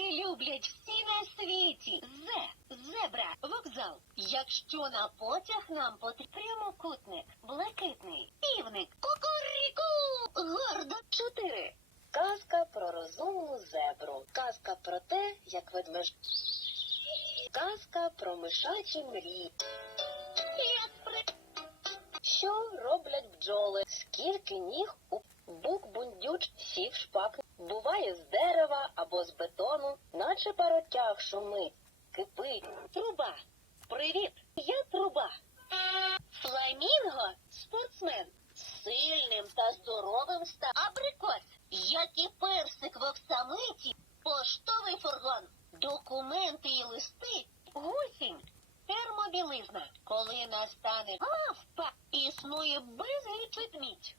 люблять всі на світі. Зе, зебра, вокзал. Якщо на потяг нам потрібен прямокутник, блакитний, півник, кукуріку, гордо. Чотири. Казка про розумну зебру. Казка про те, як ведмеж. Казка про мишачі мрії. Що роблять бджоли? Скільки ніг у Січуть сів шпак, буває з дерева або з бетону, наче паротяг шумить, кипить. Труба. Привіт! Я труба. Фламінго спортсмен. Сильним та здоровим ста абрикос. Як і персик в оксамиті, поштовий фургон, документи і листи, гусінь, термобілизна. Коли настане мавпа, існує безліч відмідь.